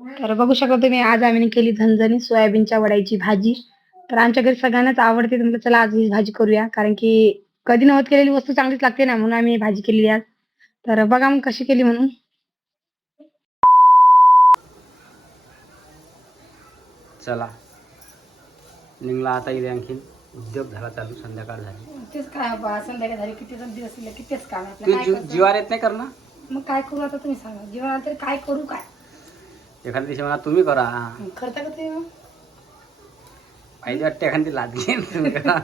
तर बघू शकता तुम्ही आज आम्ही केली झणझणी सोयाबीनच्या वड्याची भाजी. तर आमच्या घरी सगळ्यांनाच आवडते तर म्हटलं चला आज ही भाजी करूया. कारण की कधी नव्हत केलेली वस्तू चांगलीच लागते ना म्हणून आम्ही ही भाजी केलेली आज. तर बघा मग कशी केली म्हणून. चला. निघला आता इथे आणखीन. उद्योग झाला चालू संध्याकाळ झाली. तेच काय संध्याकाळ झाली किती दिवस कितीच काम तू जीवार येत नाही करणं मग काय करू आता तुम्ही सांगा. जीवनाला तरी काय करू काय? एखाद्या दिवशी म्हणा तुम्ही करा. करता का ते पाहिजे वाटते एखादी लादली. तुम्ही करा.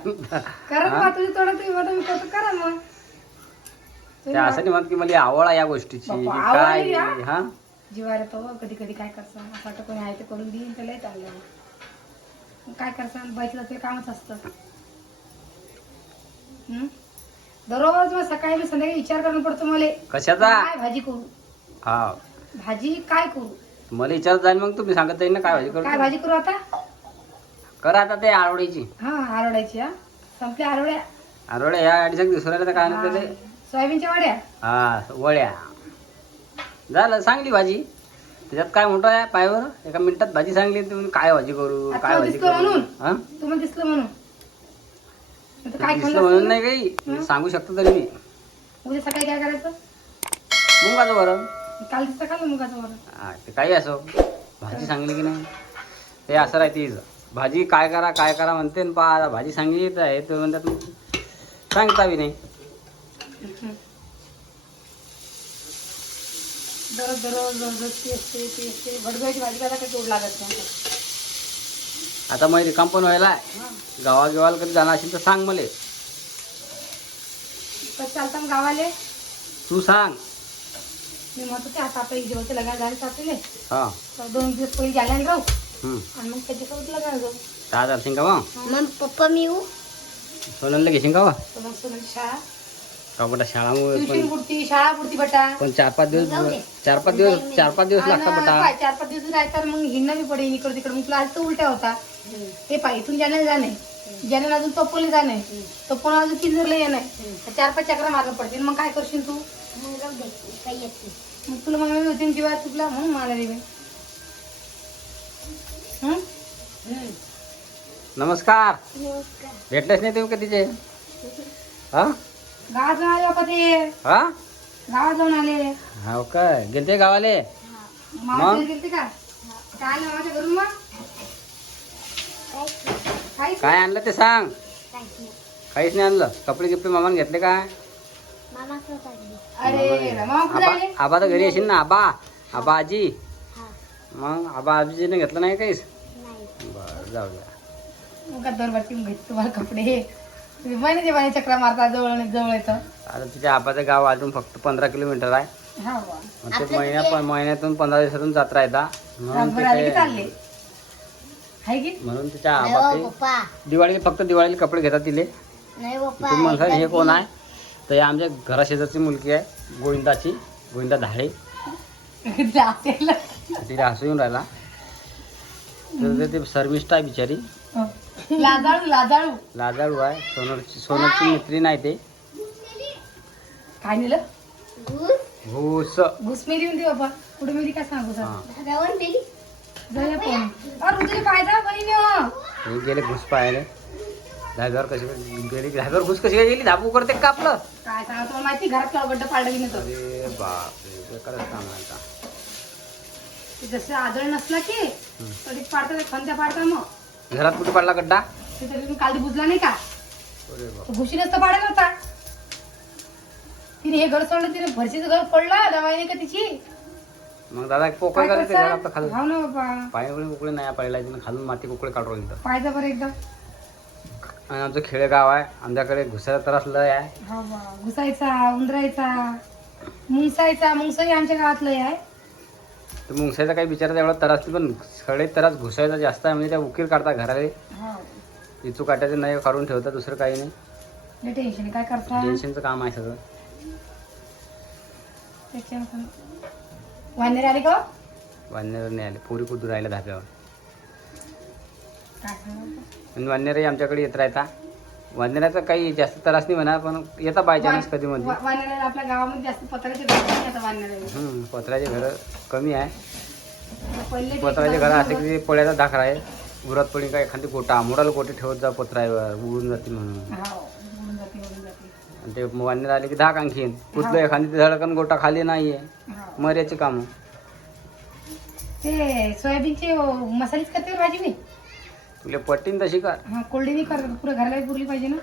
करा? बा तुम्ही थोडं तुम्ही म्हणा मी करतो करा मग. असं नाही म्हणत की मला आवड आहे या गोष्टीची. आवड काय आहे? हा? जीवार येतो कधी कधी काय करसा असं वाटतं कोणी आहे ते करून देईन त्याला चाललं मग काय करसा बाईचं ते कामच असतं? दररोज मग सकाळी मी संध्याकाळी विचार करणं पडतो मला. कशाचा? काय भाजी करू? हा. भाजी काय करू? मला विचारत जाईल मग तुम्ही सांगत जाईल ना काय भाजी काय करतो भाजी करू आता? करा आता ते आरोडीची हा आरोड्याची हा. संपल्या आरोड्या या गाडीच्या दुसऱ्याला तर काय. त्याले सोयाबीनच्या वड्या. हा वड्या. झालं चांगली भाजी. त्याच्यात काय मोठं आहे पायावर? एका मिनिटात भाजी सांगली तुम्ही काय भाजी करू आता काय भाजी दिसलं करू? म्हणून? हा? तुम्हाला दिसलं म्हणून. आता काय दिसलं म्हणून नाही? काही? सांगू शकतो तरी मी. उद्या सकाळी काय करायचं? मुंगाचं बरं काल दिसतं खाल्लं मुगाचं वरण? हा ते काही असो. भाजी सांगली की नाही? ते असं राहते हिचं. भाजी काय करा काय करा म्हणते न पा भाजी सांगली तर आहे ते म्हणतात सांगता बी नाही. दररोज दररोज दररोज ती असते ती असते भडभडीची भाजी करायला काही जोड लागत नाही. आता मग रिकाम पण व्हायला हा. गावागिवाला कधी जाणार असेल तर सांग मला. कसं चालतं मग गावाले? तू सांग. मी म्हणत होते आता आपल्या जेवढे लग्न झाले सासले हा. तर दोन दिवस पहिले जायला राहू हम्म. आणि मग त्याच्यासोबत लग्न जाऊ. दहा हजार का मग मग पप्पा मी येऊ? सोनलला घेशील का तर मग सोनाली शाळा. का बटा शाळामुळे ट्युशन पण पुरती शाळा पुरती बटा. पण चार पाच दिवस चार पाच दिवस चार पाच दिवस लागतात आणि बटा. पाय चार पाच दिवस राहतात मग हिंडणं बी पडेल इकडे तिकडे. मग तुला आज तर उलट्या होता. हे पाय इथून जाण्याला जाणे जाण्याला अजून तपोली जाणे तपोन अजून किंजरला येणे चार पाच चक्र मार्ग पडतील. मग काय करशील तू? मग तुला होती किंवा तुला म्हणून मला रे नमस्कार. भेटलेच नाही तुम्ही कधीचे हा? गावात जाऊन आले ते. हा? गावात जाऊन आले. हो काय? गेलते गावाले? मामा मग? गेलते का? काय आलं माझ्या घरून मग? काहीच काय आणलं ते सांग? काहीच नाही आणलं. कपडे गिपडे मामाने घेतले काय? अरे मामा कुठे आबा तर घरी येशील ना आबा. आबा आजी. मग आबा आजीने घेतलं नाही काहीच? बरं जाऊ द्या. दरबारची घेते तुम्हाला कपडे. तुम्ही महिन्याचे महिने चक्रा मारता जवळ आणि जवळ येतं. आता तिच्या आबाचं गाव अजून फक्त पंधरा किलोमीटर आहे. हा बुवा. मग ते महिन्या पण महिन्यातून पंधरा दिवसातून जत्रा येतात म्हणून रातभर आले की चालले? तिथे हाय की? म्हणून तिच्या आबा ते दिवाळीला फक्त दिवाळीला कपडे घेतात तिले. तुम्ही हे कोण आहे? तर हे आमच्या घरा शेजारची मुलगी आहे गोविंदाची. गोविंदा धाळे. तिला हसू येऊन राहिला. तर ते- शर्मिष्ठा आहे बिचारी. लाजाळू लाजाळू. लाजाळू आहे. सोनरची सोनरची मैत्रीण आहे ते. काय नेलं? घुस घुस मेली म्हणते बाबा. कुठे मेली काय सांगू सर हा. पण. अरे तुझे पायदा बहीण हो. हे गेले घुस धाग्यावर कशी गेली धाग्यावर घुस कशी काय गेली? धाबू करते का आपलं? काय सांगा तुम्हाला माहिती घरात गड्डा पाडलं की नाही तो. अरे बापरे बेकारच काम आहे आता. ते जसं आदळ नसला की तरी पाडता खंत्या पाडता मग. घरात कुठे पडला गड्डा? ते तरी तुम्ही काल बुजला नाही का? अरे बाप. तो घुशी नसतं पाडेल होता. तिने हे घर सोडलं तिने भरशीचं घर पडला दवाई का तिची? मग दादा पोकळ काय करायचं घरात करता खाली हो ना बाबा. पाय उकळे नाही पडला तिने खालून माती कुकडे काढून पायदा बरं एकदम. आणि आमचं खेडेगाव आहे. आमच्याकडे घुसायला त्रास लय आहे. हा बा घुसायचा उंदरायचा मुंगसायचा मुंगसाई आमच्या गावात लय आहे. तर मुंगसायचा काही बिचारा एवढा त्रास नाही पण सडे त्रास घुसायचा जास्त आहे म्हणजे त्या उकीर काढतात घराले. हा. इचू काट्याचे नाही काढून ठेवतात दुसरं काही नाही. लय टेन्शन काय करता? टेन्शनचं काम आहे सगळं. त्याच्यावर वानेर आले का? हो? वानर नाही आले. पोरी कुदू राहिल्या धाब्यावर. काय सांगू? आणि वानरही आमच्याकडे येत राहता. वानराचा काही जास्त त्रास नाही म्हणा पण येता बाय चान्स कधी मध्ये वा- वानेराला आपल्या गावामध्ये जास्त पत्राचे घर नाही आता वानेराला. हम्म, पत्र्याचे घरं कमी आहे. पहिले पत्राचे घर असे की पळ्याचा दाखला आहे. उरात पडी काय एखादी गोटा मोडाला गोटे ठेवत जा पत्रावर उडून जातील म्हणून. हो, उडून जाते, उडून जाते. आणि ते वाढण्यात आले की धाक आणखीन कुठलं एखादी धडकन गोटा खाली नाहीये. हो. मर्याचे काम. ते सोयाबीनचे मसालेच करते भाजी मी? तुला पट्टीन तशी कर हा कोल्डीने कर पुरं घराला पुरली पाहिजे ना.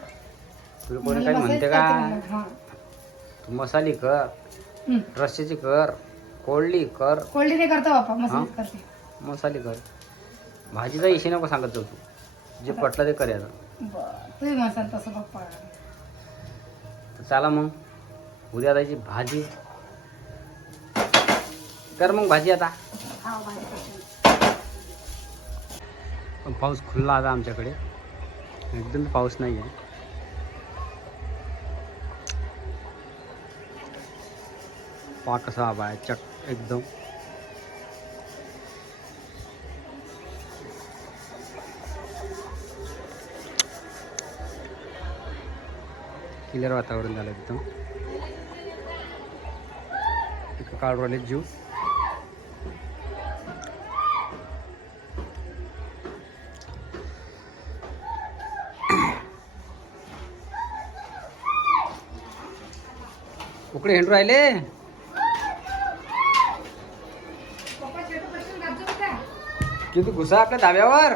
तुला कोणी काही मसालेच म्हणते का. हा. तू मसाली कर हं. रश्श्याची कर कोळली कर. कोल्डीने करतो बापा मसालेच हा? करते. मसाली कर. भाजीचा इशे नको सांगत जाऊ तू. जे पटलं ते करायचं बरं तुम्ही मसाला तसं बाप्पा. तर चला मग. उद्या जायची भाजी. कर मग भाजी आता. हा भाजी. पण पाऊस खुल्ला आता आमच्याकडे. एकदम पाऊस नाही आहे पा कसा हवा आहे चक एकदम. क्लिअर वातावरण झालं एकदम. इकडं काढून जीव. उकडे हिंडू राहिले. किती घुसा आपल्या धाब्यावर?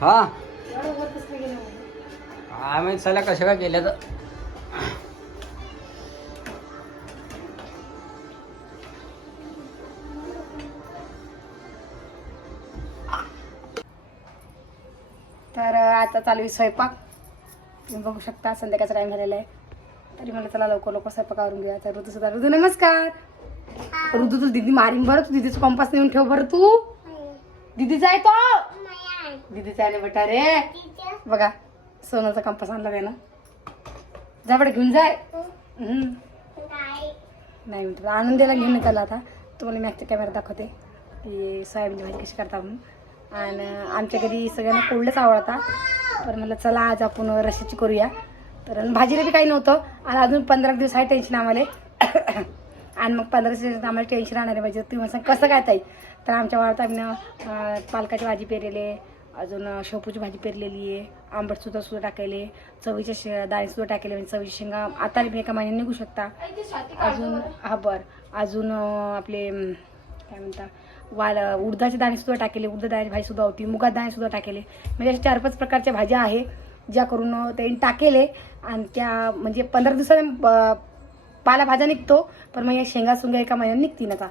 हा. हा मी वर कशा काय केल्या तर चालू आहे स्वयंपाक. तुम्ही बघू शकता संध्याकाळचा टाइम झालेला आहे. तरी मला चला लवकर लवकर स्वयंपाक आवरून घेऊया. तर ऋतू सुद्धा ऋतू नमस्कार. ऋतू तू दिदी मारीन बरं. तू दिदीचं कंपास नेऊन ठेव बरं तू. दिदीचा आहे तो. दिदीचा आहे बेटा रे. बघा सोनाचा कंपास आणला त्यानं. जा बरं घेऊन जाय. नाही म्हणतो आणून द्यायला घेऊन निघाला आता. तुम्हाला मॅगच्या कॅमेरा दाखवते. की सोयाबीनची भाजी कशी करता म्हणून. आणि आमच्या घरी सगळ्यांना कोल्डच आवडता. तर म्हटलं चला आज आपण रशाची करूया. तर भाजीला बी काही नव्हतं. आणि अजून पंधरा दिवस आहे टेन्शन आम्हाला. आणि मग पंधरा दिवस आम्हाला टेन्शन राहणार आहे पाहिजे तुम्ही सांग कसं काय ताई? तर आमच्या वाळत आम्ही पालकाची भाजी पेरलेले अजून शेपूची भाजी पेरलेली आहे. आंबट सुद्धा सुद्धा टाकायले चवीच्या शे दाळीसुद्धा टाकले म्हणजे चवीची शेंगा आता बी एका महिन्यात निघू शकता. अजून हा बरं. अजून आपले काय म्हणता? वाल उडदाचे दाणे सुद्धा टाकेले उडदा दाण्याची भाजी सुद्धा होती मुगात दाणे सुद्धा टाकेले. म्हणजे अशा चार पाच प्रकारच्या भाज्या आहे ज्या करून त्यांनी टाकेले. आणि त्या म्हणजे पंधरा दिवसाने पालाभाज्या निघतो पण मग या शेंगा सुंगा एका महिन्यात निघतील आता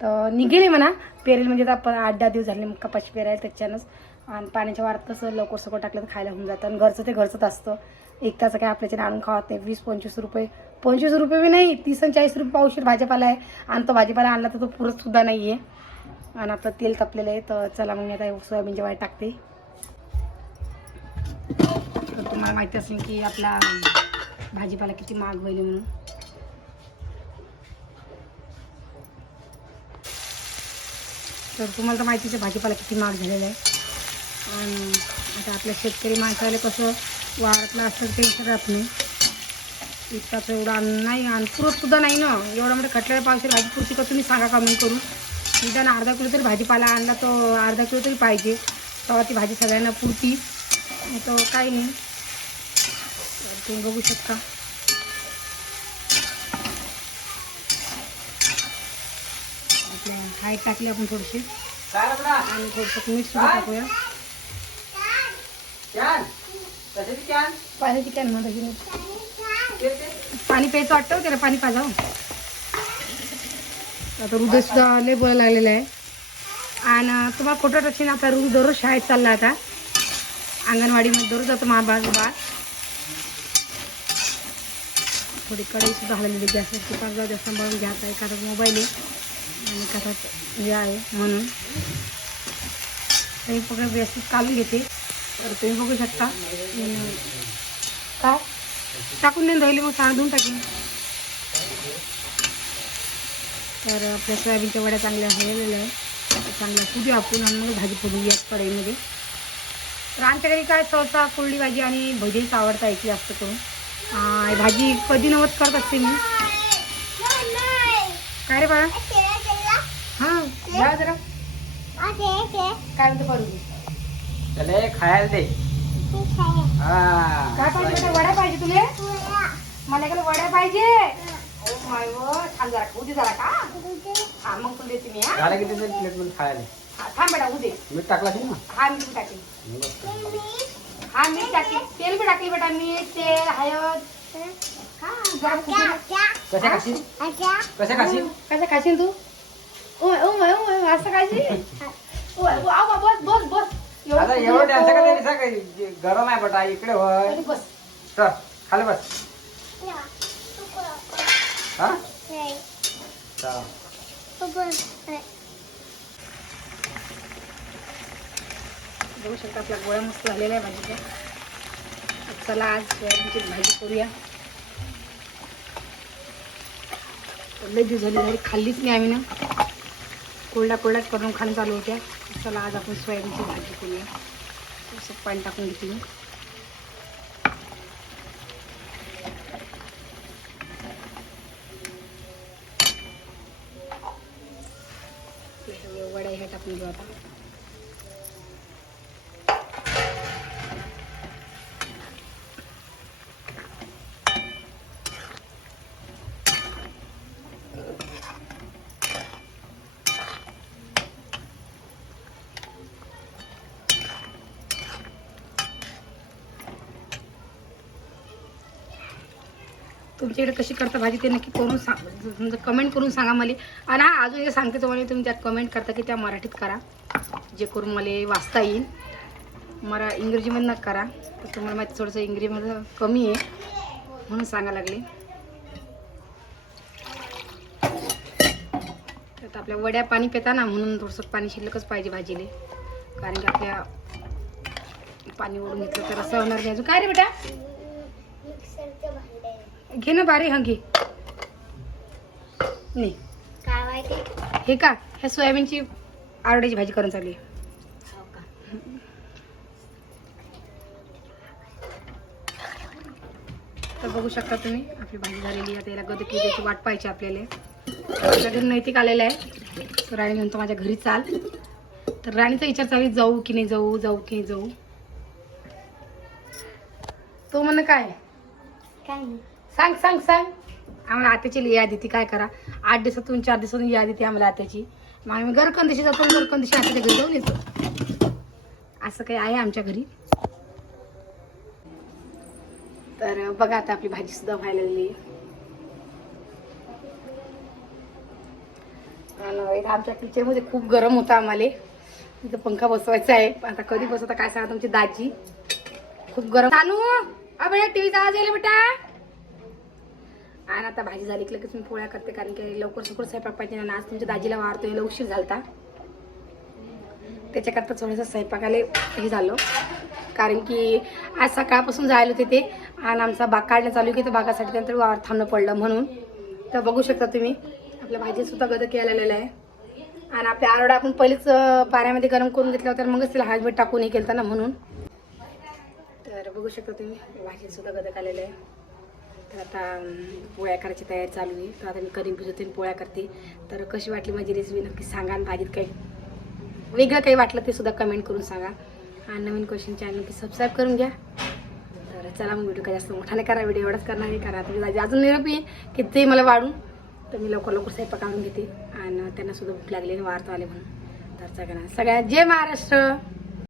तर निघेले म्हणा पेरेल म्हणजे आता आपण आठ दहा दिवस झाले मग कपाशी पेरायला त्याच्यानंच. आणि पाण्याच्या वारात कसं लवकर सगळं टाकलं तर खायला होऊन जातं. आणि घरचं ते घरचंच असतं. एक तास काय आपल्याच्याने आणून खावत नाही. वीस पंचवीस रुपये पंचवीस रुपये बी नाही तीस आणि चाळीस रुपये पावशीर भाजीपाला आहे. आणि तो भाजीपाला आणला तर तो पुरत सुद्धा नाही आहे आणि आता तेल तापलेलं आहे तर चला मग मी आता सोयाबीनच्या वाय टाकते. तर तुम्हाला माहिती असेल की आपला भाजीपाला किती महाग होईल म्हणून. तर तुम्हाला तर माहितीच आहे भाजीपाला किती महाग झालेला आहे. आणि आता आपल्या शेतकरी माणसाला कसं वाढतलं असतं टेन्शन राहत नाही. इतकाच एवढा नाही आणि पुरत सुद्धा नाही ना. एवढा म्हणजे खटल्याला पावशी भाजी पुरती का तुम्ही सांगा कमेंट करून. निदान अर्धा किलो तरी भाजीपाला आणला तो अर्धा किलो तरी पाहिजे. तेव्हा ती भाजी सगळ्यांना पुरती. तो तर काही नाही. तुम्ही बघू शकता. आपल्या हाय टाकली आपण थोडीशी आणि थोडंसं मीठ सुद्धा टाकूया. पाण्याची कॅन म्हणता नाही. पाणी प्यायचं वाटतं हो त्याला? पाणी पाजावं? आता हृदय सुद्धा लय बोलायला लागलेलं आहे. आणि तुम्हाला खोटं टक्शन आता हृदय दररोज शाळेत चालला आता. अंगणवाडीमध्ये दररोज जातो महाबाळ बाळ थोडी कढई सुद्धा हलवलेली गॅसवरची पाच जाऊ जास्त सांभाळून घ्यायचा आहे एखादा मोबाईल आहे. आणि एखादा हे आहे म्हणून. तरी बघा व्यवस्थित काढून घेते. तर तुम्ही बघू शकता. काय? टाकून नाही राहिले मग सांडून टाकेन. तर आपल्या सोयाबीनच्या वड्या चांगल्या झालेल्या आहे चांगल्या पुढे आपण मग भाजी फोडून या कढईमध्ये. तर आमच्या घरी काय सहसा कोरडी भाजी आणि भजीच आवडता याची जास्त करून. भाजी कधी नवत करत असते मी? काय रे बाळा? हा जरा. काय म्हणतो करू चले खायला दे. हा काय पाहिजे? वड्या पाहिजे तुले? मला इकडे वड्या पाहिजे. ओ माय व थांब जरा उदे जरा का? हा मग तुला देते मी हा? झालं की तिथे प्लेटमध्ये खायला? हा, थांब बेटा उदे मीठ टाकला की ना? हा हा मीठ टाकेल. तेल बी टाकली बेटा मीठ तेल हळद. हा जरा फुटून- कसे खाशील? कसे खाशील? कसं खाशील तू? ओय ओय ओय असं खाशील? ओय, ओय, आवा, बस बस बस. आता एवढं डान्स का तरी सगळं गरम आहे बटा इकडे होय. तरी बस. चल खाली बस. हा? चला. बघू शकता आपल्या गोळ्या मस्त झालेल्या आहे भाजीच्या चला आज सोयाबीनची भाजी करूया. लई दिवस झाली झाली खाल्लीच नाही आम्ही ना. कोरड्या कोरड्याच करून खाणं चालू होत्या. चला आज आपण सोयाबीनची भाजी करूया. पाणी टाकून घेते ह्या टाकून घेऊ तुमच्याकडे कशी करता भाजी ते नक्की करून सांग कमेंट करून सांगा मला. आणि हा अजून एक सांगते तुम्हाला तुम्ही त्यात कमेंट करता की त्या मराठीत करा. जे करून मला वाचता येईल. मरा इंग्रजीमध्ये करा. तर तुम्हाला माहिती थोडंसं इंग्रजीमध्ये कमी आहे. म्हणून सांगा लागले. तर आपल्या वड्या पाणी पिता ना म्हणून थोडंसं पाणी शिल्लकच पाहिजे भाजीले. कारण की आपल्या पाणी ओढून घेतलं तर असं होणार नाही अजून. काय रे बेटा? घे ना बारे हा घे. नाही. काय माहिती? हे का ह्या सोयाबीनची आवड्याची भाजी करून चालली. आहे. हो का? तर बघू शकता तुम्ही आपली भाजी झालेली आहे. आता याला गदकी द्यायची वाट पाहिजे आपल्याला. आपल्या घरी नैतिक आलेला आहे. तर राणी म्हणतो माझ्या घरी चाल. तर राणीचा विचार चालू आहे, जाऊ की नाही जाऊ जाऊ की नाही जाऊ. तो म्हण काय काय नाही. सांग सांग सांग. आम्हाला आत्याची यादी ती काय करा. आठ दिवसातून चार दिवसातून यादी ती आम्हाला आत्याची. मग आम्ही गरकंदिशी जातो आणि गरकंदिशी आत्याच्या घरी जाऊन येतो. असं काही आहे आमच्या घरी. तर बघा आता आपली भाजी सुद्धा व्हायला लागली. आणि इथं आमच्या किचनमध्ये खूप गरम होतं आम्हाला. इथं पंखा बसवायचा आहे. आता कधी बसवता काय सांगा तुमची दाजी. खूप गरम. चालू. अ बेटा टीव्हीचा आवाज यायला बेटा. आणि आता भाजी झाली की लगेच मी पोळ्या करते कारण की लवकर सगळं स्वयंपाक पाहिजे आणि आज तुमच्या दाजीला वाढतोय लय उशीर झालता. त्याच्याकरता थोडंसं स्वयंपाकाला हे झालं. कारण की आज सकाळपासून जायला होते ते आणि आमचा बाग काढणं चालू की तर बागासाठी नंतर वावर थांबणं पडलं म्हणून. तर बघू शकता तुम्ही आपल्या भाजीसुद्धा गदक केलेलं आहे आणि आपल्या आरोडा आपण पहिलेच पाण्यामध्ये गरम करून घेतला होता मगच तिला हातभीट टाकून हे केलं ना म्हणून. तर बघू शकता तुम्ही भाजीसुद्धा गदक आलेलं आहे. तर आता पोळ्या करायची तयारी चालू आहे. तर आता मी कधी भिजवते पोळ्या करते. तर कशी वाटली माझी रेसिपी नक्की सांगा आणि भाजीत काही वेगळं काही वाटलं ते सुद्धा कमेंट करून सांगा. आणि नवीन क्वेश्चन चॅनल की सबस्क्राईब करून घ्या. तर चला मग व्हिडिओ काय जास्त मोठा नाही करा व्हिडिओ एवढाच करणार आहे. करा तुम्ही माझी अजून निरोपी आहे की ते मला वाढून तर मी लवकर लवकर स्वयंपाक आणून घेते. आणि त्यांना सुद्धा भूक लागली आणि वाढतो आले म्हणून. तर सगळ्यांना सगळ्या जय महाराष्ट्र!